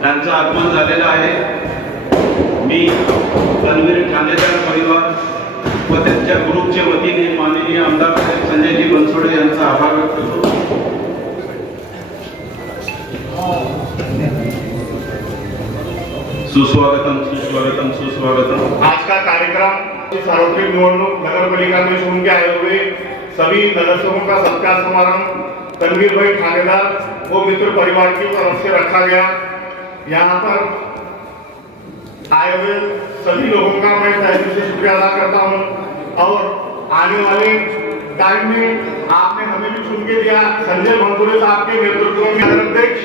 त्यांचं आगमन झालेलं आहे। मी तन्वीर ठाणेदार परिवार व त्यांच्या ग्रुपच्या वतीने माननीय आमदार संजयजी बनसोडे यांचा आभार व्यक्त करतो। सुस्वागतम सुस्वागतम सुस्वागतम। आज का कार्यक्रम सार्वत्रिक निवडणूक नगरपालिका में चुन के आए हुए सभी सदस्यों का सत्कार समारोह तनवीर भाई ठाणेदार वो मित्र परिवार की तरफ से रखा गया। यहाँ पर आए हुए सभी लोगों का मैं तहे दिल से शुक्रिया अदा करता हूँ और आने वाले टाइम में आपने हमें भी चुन के दिया। संजय बनसोडे साहब के नेतृत्व में अध्यक्ष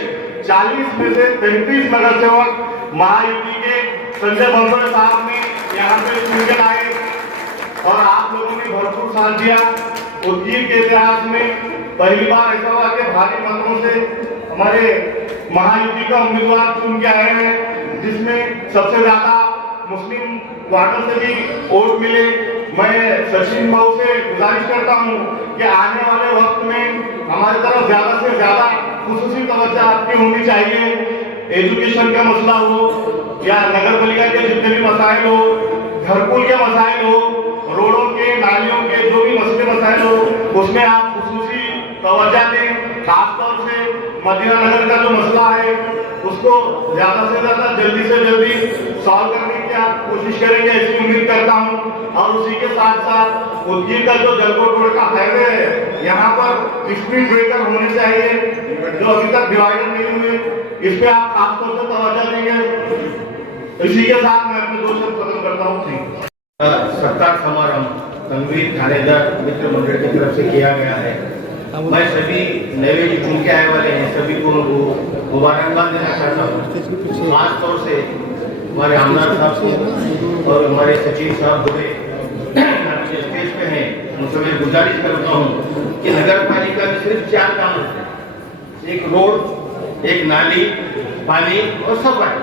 40 में से 33 नगर सेवक महायुति के संजय बनसोडे साहब ने यहाँ पे चुन के लाए और आप लोगों ने भरपूर साथ दिया। उद्योग के इतिहास में पहली बार ऐसा हुआ कि भारी मतों से हमारे महायुति का उम्मीदवार चुन के आए हैं, जिसमें सबसे ज्यादा मुस्लिम वार्डों से भी वोट मिले। मैं सचिन बाबू से गुजारिश करता हूं कि आने वाले वक्त में हमारी तरफ ज्यादा से ज्यादा खुसूसी तवज्जो आपकी होनी चाहिए। एजुकेशन का मसला हो या नगर पालिका के जितने भी मसाइल हो, घरकुल के मसाइल हो, रोडों के नालियों के जो भी मसले मसाइल हो, उसमें आप खुसूसी तवज्जो दें। खासतौर से मदीना नगर का जो मसला है उसको ज्यादा से ज्यादा जल्दी से जल्दी सॉल्व करने की आप कोशिश करेंगे ऐसी उम्मीद करता हूं। और उसी के साथ साथ उद्योग का जो जलकोट रोड का हाईवे है, यहाँ पर स्पीड ब्रेकर होने चाहिए जो अभी तक डिवाइडर नहीं हुए, इस पे आप खासतौर से तवज्जो देंगे। इसी के साथ मैं अपने 2 शब्द खत्म करता हूँ। सत्कार समारोह तनवीर ठाणेदार मित्र मंडल की तरफ से किया गया है। मैं सभी नए जो चुन के आए वाले हैं सभी को मुबारकबाद देना चाहता हूँ। खास तौर से हमारे आमदार साहब को और हमारे सचिव साहब हुए जो स्टेज पे हैं उनसे मैं गुजारिश करता हूँ कि नगर पालिका में सिर्फ 4 काम होते हैं, एक रोड, एक नाली, पानी और सफाई।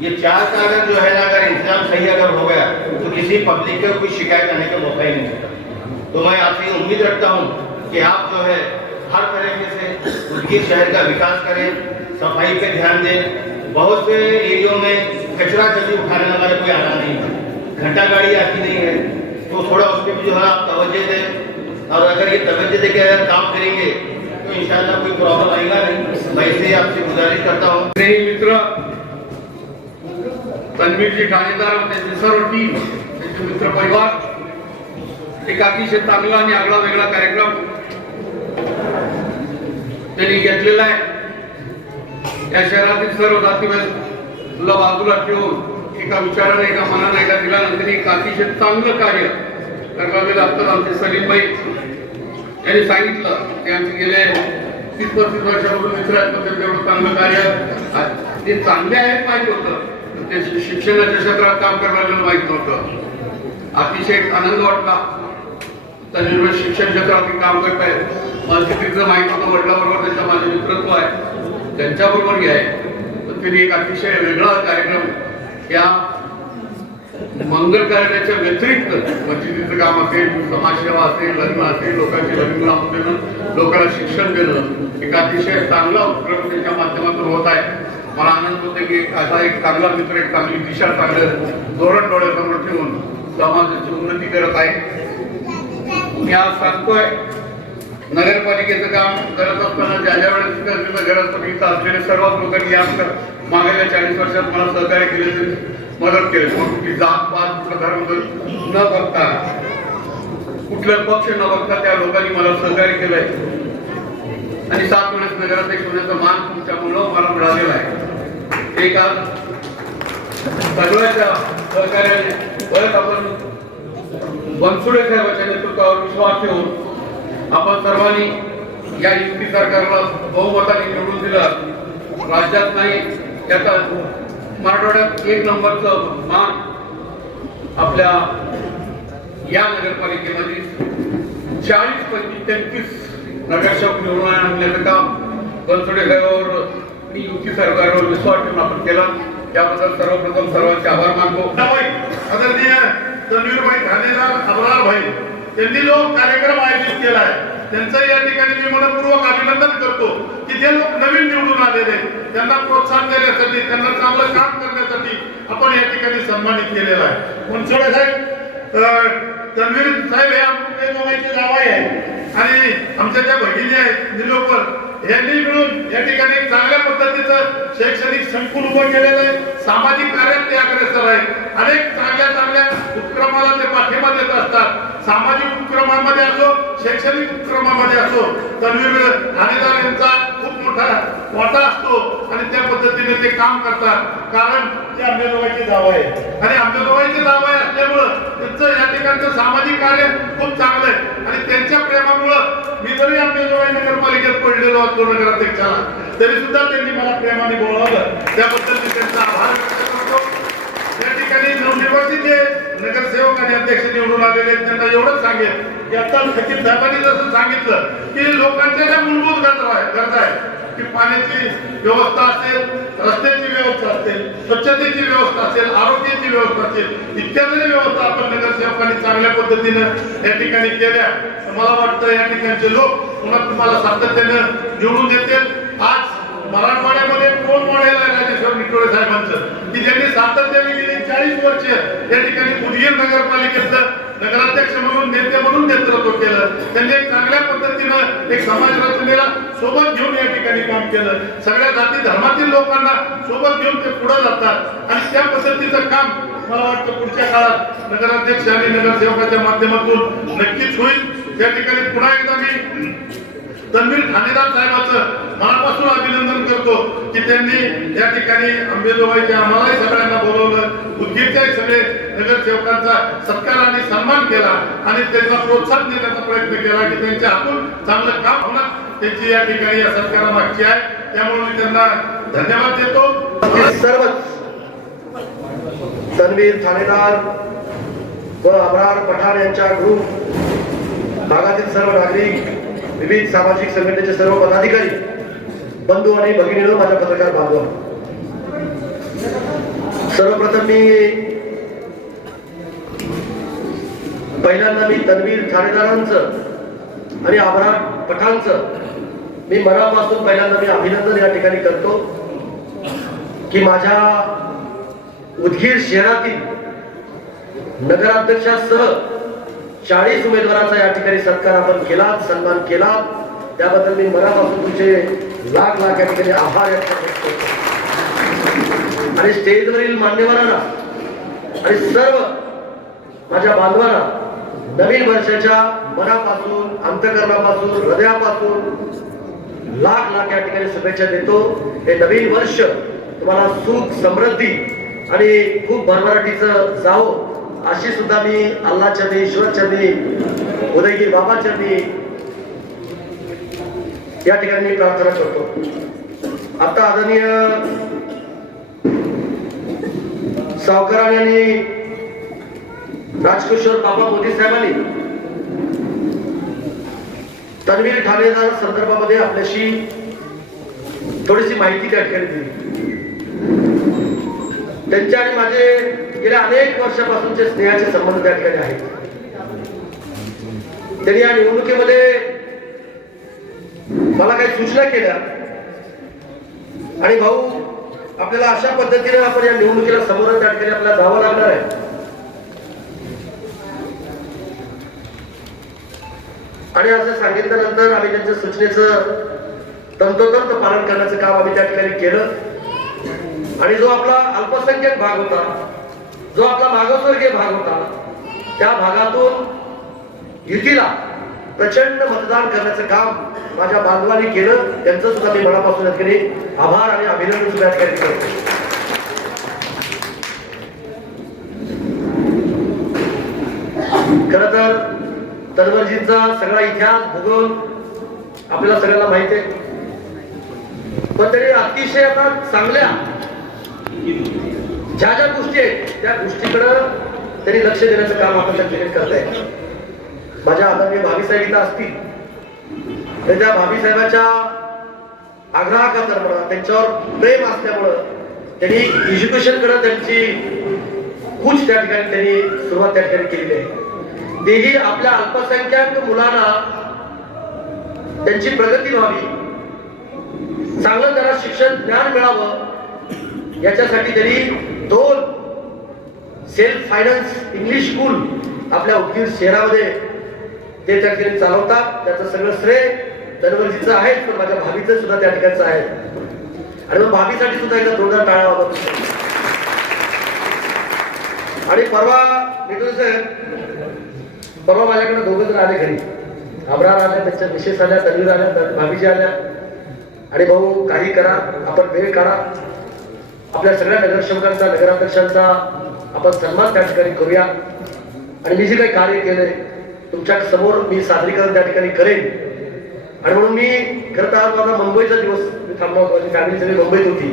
ये 4 का अगर जो है ना अगर इंतजाम सही अगर हो गया तो किसी पब्लिक को कोई शिकायत आने का मौका ही नहीं मिलता। तो मैं आपसे उम्मीद रखता हूँ कि आप जो है हर तरीके से उद्योग शहर का विकास करें, सफाई पे ध्यान दें। बहुत से एरियो में कचरा जल्दी उठाने वाला कोई आता नहीं है, घंटा गाड़ी आती नहीं है, तो थोड़ा उसके भी जो है आप तवज्जो दें। और अगर ये तवज्जो देकर अगर काम करेंगे तो इंशाल्लाह कोई प्रॉब्लम आएगा नहीं। मैं इसे आपसे गुजारिश करता हूँ। मित्र तन्वीरजी ठाणेदार व त्यांची सर्व टीम, त्यांचे मित्र परिवार एक अतिशय चांगला आणि आगळा वेगळा कार्यक्रम त्यांनी घेतलेला आहे। या शहरातील सर्व जातीला बाजूला ठेवून एका विचाराने एका मनाने एका दिल्यानंतर एक अतिशय चांगलं कार्य करावे लागतं। आमचे सलीमभाई यांनी सांगितलं की आमचे गेले 30-35 वर्षापासून मित्र आहेत, पण तेवढं चांगलं कार्य ते चांगले आहेत माहित होतं, ते शिक्षणाच्या क्षेत्रात काम करणाऱ्याला माहित नव्हतं। अतिशय आनंद वाटला तन्वीर शिक्षण क्षेत्रात काम करत आहेत। मला तिथलं माहित होतं, वडिलांबरोबर त्यांचं माझं मित्रत्व आहे, त्यांच्याबरोबर आहे। पण त्यांनी एक अतिशय वेगळा कार्यक्रम या मंगल कार्याच्या व्यतिरिक्त मस्जिदीचं काम असेल, समाजसेवा असेल, लग्न असेल, लोकांची लग्न लावून देणं, लोकांना शिक्षण देणं, एक अतिशय चांगला उपक्रम त्यांच्या माध्यमातून होत आहे। मला आनंद होतो की असा एक चांगला मित्र, एक चांगली दिशा, चांगलं धोरण डोळ्यासमोर ठेवून समाजाची उन्नती करत आहे। मी आज सांगतोय नगरपालिकेचं काम करत असताना ज्या वेळेस गरज असलेले सर्व लोकांनी या मागल्या 40 वर्षात मला सहकार्य केले, मदत केली। कुठली जात पात कुठला धर्म न बघता, कुठला पक्ष न बघता त्या लोकांनी मला सहकार्य केलंय आणि 7 वेळेस नगराध्यक्ष होण्याचा मान तुमच्यामुळं मला मिळालेला आहे। एक आज सगळ्याच्या सहकार्याने परत आपण बनसोडे साहेबांच्या नेतृत्वावर विश्वास ठेवून आपण सर्वांनी या युती सरकारला बहुमताने निवडून दिलं। राज्यात नाही त्याचा मराठवाड्यात 1 नंबरचं मान आपल्या या नगरपालिकेमध्ये 40 पैकी 33 नगरसेवक निवडून आणण्याचं काम बनसोडे साहेबांवर युती सरकारवर विश्वास ठेवून आपण केला। त्याबद्दल सर्वप्रथम सर्वांचे आभार मानतो। आदरणीय तन्वीरभाई ठाणेदार, अब्रार भाई यांनी जो कार्यक्रम आयोजित केला आहे त्यांचं या ठिकाणी मी मनपूर्वक अभिनंदन करतो की जे लोक नवीन निवडून आलेले आहेत त्यांना प्रोत्साहन देण्यासाठी, त्यांना चांगलं काम करण्यासाठी आपण या ठिकाणी सन्मानित केलेला आहे. मनसोडे साहेब, तन्वीर साहेब हे आमच्या दोघांचे जावई आहे आणि आमच्या ज्या भगिनी आहेत निलोफर, यांनी मिळून या ठिकाणी चांगल्या पद्धतीचं शैक्षणिक संकुल उभं केलेलं आहे. सामाजिक कार्यात ते अग्रेसर आहे. अनेक चांगल्या उपक्रमाला ते पाठिंबा देत असतात. सामाजिक उपक्रमामध्ये असो, शैक्षणिक उपक्रमामध्ये असो, तन्वीर ठाणेदार यांचा खूप मोठा वाटा असतो आणि त्या पद्धतीने ते काम करतात. कारण ते आंबेजोगाईचे जावई आहे आणि आंबेजोगाईचे जावई असल्यामुळं त्यांचं या ठिकाणचं सामाजिक कार्य खूप चांगलं आहे आणि त्यांच्या प्रेमामुळं मी जरी आंबेजोगाई नगरपालिकेत पडलेलो असतो नगराध्यक्षाला, तरी सुद्धा त्यांनी मला प्रेमाने बोलावलं. त्याबद्दल मी त्यांचा आभार व्यक्त करतो. या ठिकाणी नवनिर्वाचित जे नगरसेवक आणि अध्यक्ष निवडून आलेले आहेत त्यांना एवढंच सांगेल की आता सचिन साहेबांनी जसं सांगितलं की लोकांच्या ज्या मूलभूत गरजा आहेत की पाण्याची व्यवस्था असेल, रस्त्याची व्यवस्था असेल, स्वच्छतेची व्यवस्था असेल, आरोग्याची व्यवस्था असेल, इत्यादी व्यवस्था आपण नगरसेवकांनी चांगल्या पद्धतीनं या ठिकाणी केल्या. मला वाटतं या ठिकाणचे लोक पुन्हा तुम्हाला सातत्यानं निवडून देतील. आज मराठवाड्यामध्ये कोण मॉडेल आहे राजेश्वर निटोळे साहेबांचं की ज्यांनी सातत्याने गेली 40 वर्ष या ठिकाणी उदगीर नगरपालिकेचं नगराध्यक्ष म्हणून, नेते म्हणून नेतृत्व केलं. त्यांनी एक चांगल्या पद्धतीनं एक समाज रचनेला सोबत घेऊन या ठिकाणी काम केलं. सगळ्या जाती धर्मातील लोकांना सोबत घेऊन ते पुढे जातात आणि त्या पद्धतीचं काम मला वाटतं पुढच्या काळात नगराध्यक्ष आणि नगरसेवकाच्या माध्यमातून नक्कीच होईल. त्या ठिकाणी पुन्हा एकदा मी तन्वीर ठाणेदार साहेबांचं मनापासून अभिनंदन करतो की त्यांनी या ठिकाणी अंबेजोगाईच्या आम्हालाही सगळ्यांना बोलवलं, उदगीरच्याही सगळे नगरसेवकांचा सत्कार आणि सन्मान केला आणि त्यांना प्रोत्साहन देण्याचा प्रयत्न केला की त्यांच्या हातून चांगलं काम होणार त्यांची या ठिकाणी या सत्कारामागची आहे. त्यामुळे मी त्यांना धन्यवाद देतो. सर्वच तन्वीर ठाणेदार व अब्रार पठाण यांच्या ग्रुप भागातील सर्व नागरिक, विविध सामाजिक संघटनेचे सर्व पदाधिकारी, बंधू आणि भगिनींनो, माझ्या पत्रकार बांधव, सर्वप्रथम मी पहिल्यांदा तन्वीर ठाणेदारांचं आणि अब्रार पठाणचं मी मनापासून पहिल्यांदा मी अभिनंदन या ठिकाणी करतो की माझ्या उदगीर शहरातील नगराध्यक्षासह 40 उमेदवारांचा या ठिकाणी सत्कार आपण केला, सन्मान केला. त्याबद्दल मी मनापासून तुमचे लाख या ठिकाणी आभार व्यक्त करतो. आणि स्टेजवरील मान्यवरांना आणि सर्व माझ्या बांधवांना नवीन वर्षाच्या मनापासून, अंतःकरणापासून, हृदयापासून लाख या ठिकाणी शुभेच्छा देतो. हे नवीन वर्ष तुम्हाला सुख, समृद्धी आणि खूप भरभराटीचं जावो अशी सुद्धा मी अल्लाह चरणी, ईश्वर चरणी, उदयगिरी बाबा चरणी या ठिकाणी प्रार्थना करतो. आता आदरणीय सावकारांनी आणि राजकिशोर बाबा मोदी साहेबांनी तन्वीर ठाणेदार संदर्भामध्ये आपल्याशी थोडीशी माहिती त्या ठिकाणी दिली. त्यांच्या आणि माझे गेल्या अनेक वर्षापासूनचे स्नेहाचे संबंध त्या ठिकाणी आहेत. त्यांनी या निवडणुकीमध्ये मला काही सूचना केल्या आणि भाऊ आपल्याला अशा पद्धतीने आपण या निवडणुकीला समोर त्या ठिकाणी आपल्याला जावं लागणार आहे आणि असं सांगितल्यानंतर आम्ही त्यांच्या सूचनेचं तंतोतंत पालन करण्याचं काम आम्ही त्या ठिकाणी केलं. आणि जो आपला अल्पसंख्याक भाग होता, जो आपला मागासवर्गीय भाग होता, त्या भागातून युतीला प्रचंड मतदान करण्याचं काम माझ्या बांधवांनी केलं. त्यांचं सुद्धा मी मनापासून या ठिकाणी आभार आणि अभिनंदन सुद्धा या ठिकाणी करतो. खरं तर तन्वीरजींचा सगळा इतिहास, भूगोल आपल्याला सगळ्यांना माहिती आहे. पण तरी अतिशय आता चांगल्या ज्या ज्या गोष्टी आहेत त्या गोष्टीकडे तरी लक्ष देण्याचं काम आपण त्या ठिकाणी करताय. माझ्या आदरणीय भाभी साहेब इथं असतील तर त्या भाभी साहेबांच्या आग्रहाखातर म्हणा, त्यांच्यावर प्रेम असल्यामुळं त्यांनी एज्युकेशन कडे त्यांची कूच त्या ठिकाणी त्यांनी सुरुवात त्या ठिकाणी केलेली आहे. तेही आपल्या अल्पसंख्याक मुलांना त्यांची प्रगती व्हावी, चांगलं त्यांना शिक्षण ज्ञान मिळावं, याच्यासाठी त्यांनी 2 सेल्फ फायनान्स इंग्लिश स्कूल आपल्या उदगीर शहरामध्ये ते त्या ठिकाणी चालवतात. त्याचं सगळं श्रेय तन्वीजीचं आहे, पण माझ्या भाभीचं सुद्धा त्या ठिकाणचं आहे. आणि मग भाभीसाठी सुद्धा एकदा जोरदार टाळ्या वाजवतो. आणि परवा मित्र साहेब, परवा माझ्याकडे 2 जण आले घरी. अब्रार आल्या, त्यांच्या मिसेस आल्या, तन्वीर आल्या, भाभीजी आल्या. आणि भाऊ काही करा, आपण वेळ काढा, आपल्या सगळ्या नगरसेवकांचा, नगराध्यक्षांचा आपण सन्मान त्या ठिकाणी करूया. आणि मी जे काही कार्य केलंय तुमच्या समोर मी सादरीकरण त्या ठिकाणी करेन. आणि म्हणून मी खरं तर आज माझा मुंबईचा दिवस मी थांबला होता, माझी फॅमिली सगळी मुंबईत होती.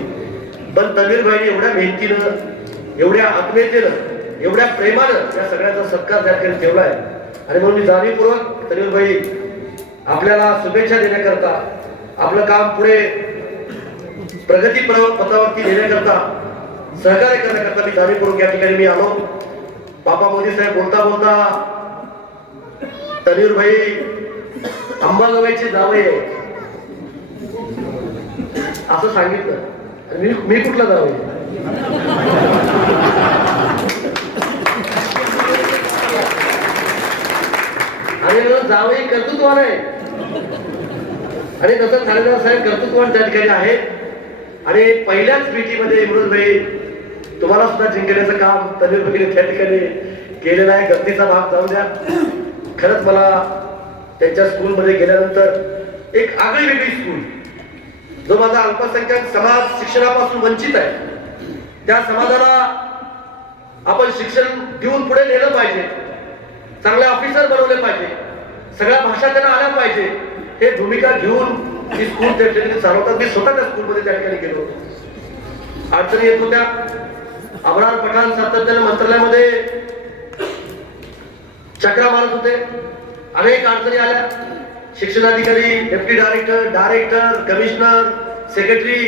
पण तन्वीर भाईने एवढ्या मेहनतीनं, एवढ्या आत्मीयतेनं, एवढ्या प्रेमानं या सगळ्याचा सत्कार त्या ठिकाणी ठेवलाय. आणि म्हणून मी जाणीवपूर्वक तन्वीर भाई आपल्याला शुभेच्छा देण्याकरता, आपलं काम पुढे प्रगती पथावरती नेण्याकरता, सहकार्य करण्याकरता मी जाणीवपूर्वक या ठिकाणी मी आलो. बापा मोदी साहेब बोलता बोलता तन्वीर भाई अंबाजोगाईची जावई आहे असं सांगितलं. आणि मी कुठला जावई? आणि जावई कर्तृत्वान आहे. आणि तसं झालेलं साहेब कर्तृत्वान त्या ठिकाणी आहे. आणि पहिल्याच भेटीमध्ये इम्रोज भाई तुम्हाला सुद्धा जिंकण्याचं काम तन्वीर भाईने त्या ठिकाणी केलेलं आहे. गमतीचा भाग जाऊ द्या. खरंच मला त्यांच्या स्कूलमध्ये गेल्यानंतर एक आगळी वेगळी स्कूल, जो माझा अल्पसंख्याक समाज शिक्षणापासून वंचित आहे, त्या समाजाला आपण शिक्षण देऊन पुढे नेलं पाहिजे, चांगले ऑफिसर बनवले पाहिजे, सगळ्या भाषा त्यांना आल्या पाहिजे, हे भूमिका घेऊन ही स्कूल त्या ठिकाणी चालवतात. मी स्वतः त्या स्कूलमध्ये त्या ठिकाणी गेलो. अडचणी येत होत्या. अब्रार पठाण सातत्याने मंत्रालयामध्ये चक्रा मारत होते. अनेक अडचणी आल्या. शिक्षणाधिकारी, deputy director, director, commissioner, secretary,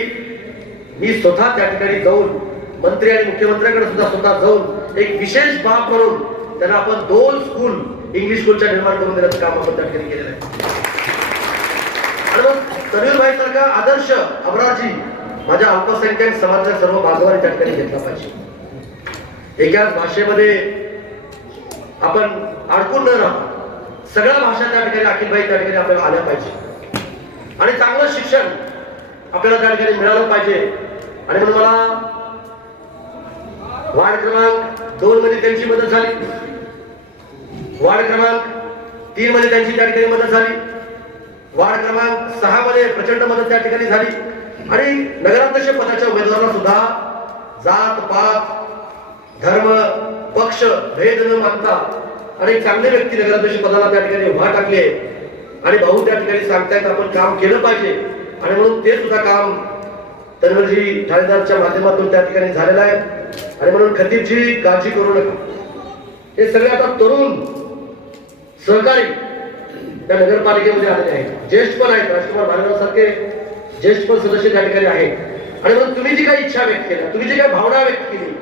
मी स्वतः त्या ठिकाणी जाऊन मंत्री आणि मुख्यमंत्र्यांकडे सुद्धा स्वतः जाऊन एक विशेष बाब म्हणून त्यांना आपण 2 स्कूल इंग्लिश स्कूलच्या निर्माण करून देण्याचं काम आपण त्या ठिकाणी केलेलं आहे. आणि मग तन्वीर भाई सारखा आदर्श अब्रारजी माझ्या अल्पसंख्याक समाजाच्या सर्व बांधवांनी त्या ठिकाणी घेतला पाहिजे. एकाच भाषेमध्ये आपण अडकून न राहता सगळ्या भाषा त्या ठिकाणी अखिलबाई त्या ठिकाणी आपल्याला आल्या पाहिजे. आणि चांगलं शिक्षण आपल्याला त्या ठिकाणी मिळालं पाहिजे. आणि म्हणून मला वार्ड क्रमांक 2 मध्ये त्यांची मदत झाली, वार्ड क्रमांक 3 मध्ये त्यांची त्या ठिकाणी मदत झाली, वार्ड क्रमांक 6 मध्ये प्रचंड मदत त्या ठिकाणी झाली. आणि नगराध्यक्ष पदाच्या उमेदवाराला सुद्धा जात पात धर्म पक्ष भेद न मानता आणि चांगले व्यक्ती नगराध्यक्ष पदाला त्या ठिकाणी उभा टाकले. आणि भाऊ त्या ठिकाणी सांगतायत आपण काम केलं पाहिजे. आणि म्हणून ते सुद्धा काम तन्वीरजी ठाणेदारच्या माध्यमातून त्या ठिकाणी झालेलं आहे. आणि म्हणून खतीबजी काळजी करू नका. हे सगळे आता तरुण सहकारी त्या नगरपालिकेमध्ये आलेले आहेत, ज्येष्ठ पण आहेत, राजकुमार भार्गव सारखे ज्येष्ठ पण सदस्य त्या ठिकाणी आहेत. आणि म्हणून तुम्ही जी काही इच्छा व्यक्त केल्या, तुम्ही जी काही भावना व्यक्त केली,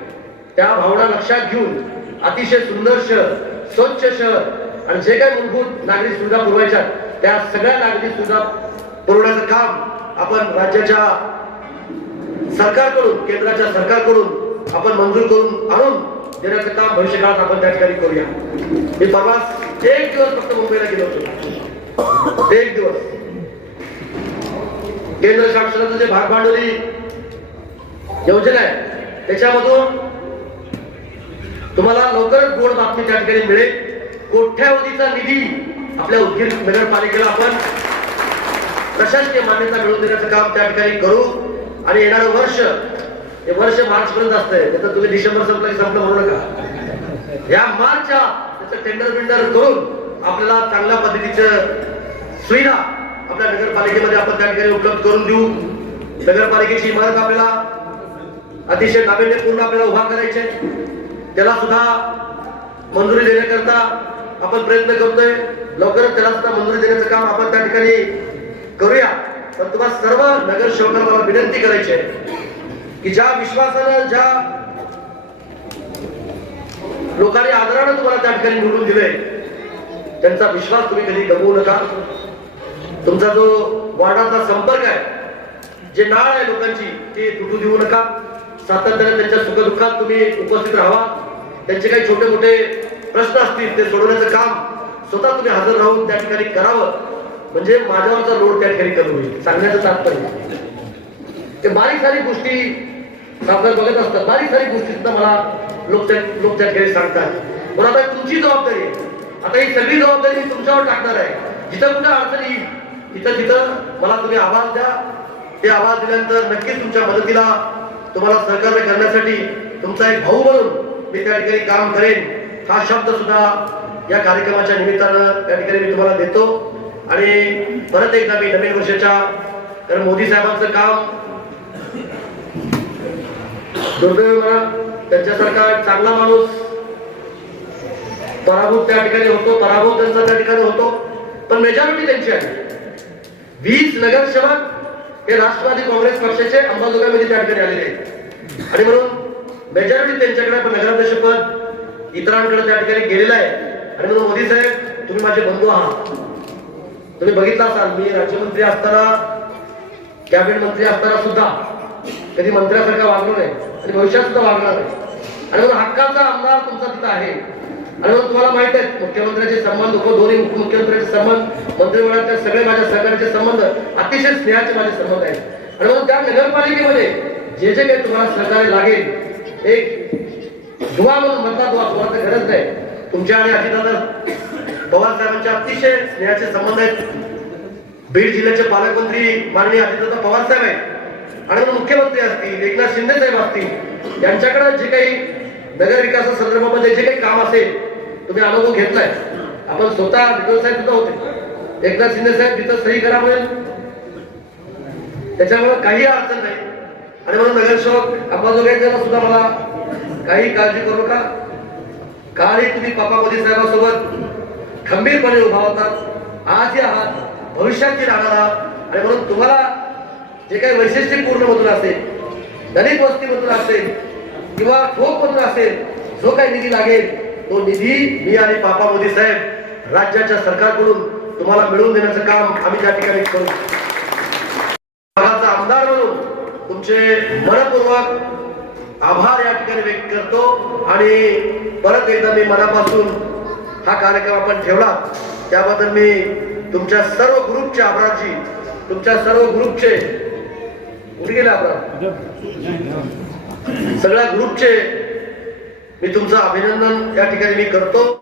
त्या भावना लक्षात घेऊन अतिशय सुंदर शहर, स्वच्छ शहर आणि जे काही मूलभूत नागरिक सुविधा पुरवायच्या त्या सगळ्या नागरिक सुविधा पुरवण्याचं काम आपण राज्याच्या सरकारकडून, केंद्राच्या सरकारकडून आपण मंजूर करून आणून देण्याचं काम भविष्यकाळात आपण त्या ठिकाणी करूया. मी परवा 1 दिवस फक्त मुंबईला गेलो होतो. 1 दिवस केंद्र शासनाचं जे भाग भांडवली योजना आहे त्याच्यामधून तुम्हाला लवकरच गोड बातमी त्या ठिकाणी मिळेल. कोट्यावधीचा निधी आपल्या उदगीर नगरपालिकेला आपण प्रशासकीय मान्यता मिळवून देण्याचं काम त्या ठिकाणी करू. आणि येणारं वर्ष, हे वर्ष मार्च पर्यंत असतंय, तर तुम्ही डिसेंबर संपलं की संपलं म्हणू नका. या मार्चच्या त्याचं टेंडर बिंडर करून आपल्याला चांगल्या पद्धतीचं सुविधा आपल्या नगरपालिकेमध्ये आपण त्या ठिकाणी उपलब्ध करून देऊ. नगरपालिकेची इमारत आपल्याला अतिशय नाविन्यपूर्ण आपल्याला उभा करायचे, त्याला सुद्धा मंजुरी देण्याकरता आपण प्रयत्न करतोय. लवकरच त्याला सुद्धा मंजुरी देण्याचं काम आपण त्या ठिकाणी करूया. पण तुम्हाला सर्व नगरसेवकांना मला विनंती करायची आहे की ज्या विश्वासानं, ज्या लोकांनी आदरानं तुम्हाला त्या ठिकाणी निवडून दिले, त्यांचा विश्वास तुम्ही कधी गमवू नका. तुमचा जो वार्डाचा संपर्क आहे, जे नाळ आहे लोकांची, ते तुटू देऊ नका. सातत्याने त्यांच्या सुखदुःखात तुम्ही उपस्थित राहा. त्यांचे काही छोटे मोठे प्रश्न असतील ते सोडवण्याचं काम स्वतः तुम्ही हजर राहून त्या ठिकाणी करावं. म्हणजे माझ्यावरचा लोड त्या ठिकाणी कमी होईल. सांगण्याचं तात्पर्य ते बारीक सारी गोष्टी आपल्याला बघत असतात, बारीक सारी गोष्टी सुद्धा मला लोक त्या ठिकाणी सांगतात. पण आता तुमची जबाबदारी आहे. आता ही सगळी जबाबदारी मी तुमच्यावर टाकणार आहे. जिथं कुठं अडचण येईल तिथं तिथं मला तुम्ही आवाज द्या. ते आवाज दिल्यानंतर नक्कीच तुमच्या मदतीला तुम्हाला सहकार्य करण्यासाठी तुमचा एक भाऊ म्हणून मी त्या ठिकाणी काम करेन. हा शब्द सुद्धा या कार्यक्रमाच्या निमित्तानं त्या ठिकाणी मी तुम्हाला देतो. आणि परत एकदा मी नवीन वर्षाच्या, कारण मोदी साहेबांचं काम दुर्दैव म्हणा, त्यांच्यासारखा चांगला माणूस पराभूत त्या ठिकाणी होतो, पराभव त्यांचा त्या ठिकाणी होतो. पण मेजॉरिटी त्यांची आहे. 20 नगरसेवक हे राष्ट्रवादी काँग्रेस पक्षाचे अंबाजोगाईमध्ये त्या ठिकाणी आलेले आहेत. आणि म्हणून मेजॉरिटी त्यांच्याकडे, पण नगराध्यक्षपद इतरांकडे त्या ठिकाणी गेलेलं आहे. आणि म्हणून मोदी साहेब, तुम्ही माझे बंधू आहात. तुम्ही बघितलं असाल, मी राज्यमंत्री असताना, कॅबिनेट मंत्री असताना सुद्धा कधी मंत्र्यासारखा वागलो नाही आणि भविष्यात सुद्धा वागणार नाही. आणि म्हणून हक्काचा आमदार तुमचा तिथं आहे. आणि म्हणून तुम्हाला माहित आहे, मुख्यमंत्र्यांचे संबंध, दोन्ही मुख्यमंत्र्यांचे संबंध, मंत्रिमंडळाचे सगळे माझ्या सहकार्याचे संबंध अतिशय स्नेहाचे माझे संबंध आहेत. आणि म्हणून त्या नगरपालिकेमध्ये जे जे काही तुम्हाला सहकार्य लागेल, एक दुवा म्हणून म्हणतात, दुवा तुम्हाला गरज नाही. तुमच्या आणि अजितदादा पवार साहेबांच्या अतिशय स्नेहाचे संबंध आहेत. बीड जिल्ह्याचे पालकमंत्री माननीय अजितदादा पवार साहेब आहेत. आणि म्हणून मुख्यमंत्री असतील, एकनाथ शिंदे साहेब असतील, यांच्याकडे जे काही नगर विकासा संदर्भामध्ये जे काही काम असेल, तुम्ही अनुभव घेतलाय. आपण स्वतः विठ्ठल साहेब सुद्धा होते. एकनाथ शिंदे साहेब तिथं सही करा मिळेल, त्याच्यामुळे काही अडचण नाही. आणि म्हणून नगरसेवक अंबाजोगाईला सुद्धा मला काही काळजी करू नका. कालही तुम्ही पापा मोदी साहेबांसोबत खंबीरपणे उभा होतात, आजही आहात, भविष्यातही राहणार आहात. आणि म्हणून तुम्हाला जे काही वैशिष्ट्यपूर्ण मधून असेल, दलित वस्तीमधून असेल किंवा ठोक मधून असेल, जो काही निधी लागेल तो निधी मी आणि पापा मोदी साहेब राज्याच्या सरकारकडून तुम्हाला मिळवून देण्याचं काम आम्ही त्या ठिकाणी करू. भागाचा आमदार म्हणून तुमचे मनपूर्वक आभार या ठिकाणी व्यक्त करतो. आणि परत एकदा मी मनापासून हा कार्यक्रम आपण ठेवला त्याबद्दल मी तुमच्या सर्व ग्रुपचे आभारजी, तुमच्या सर्व ग्रुपचे कुठे गेले आभार, सगळ्या ग्रुपचे मी तुमचं अभिनंदन या ठिकाणी मी करतो.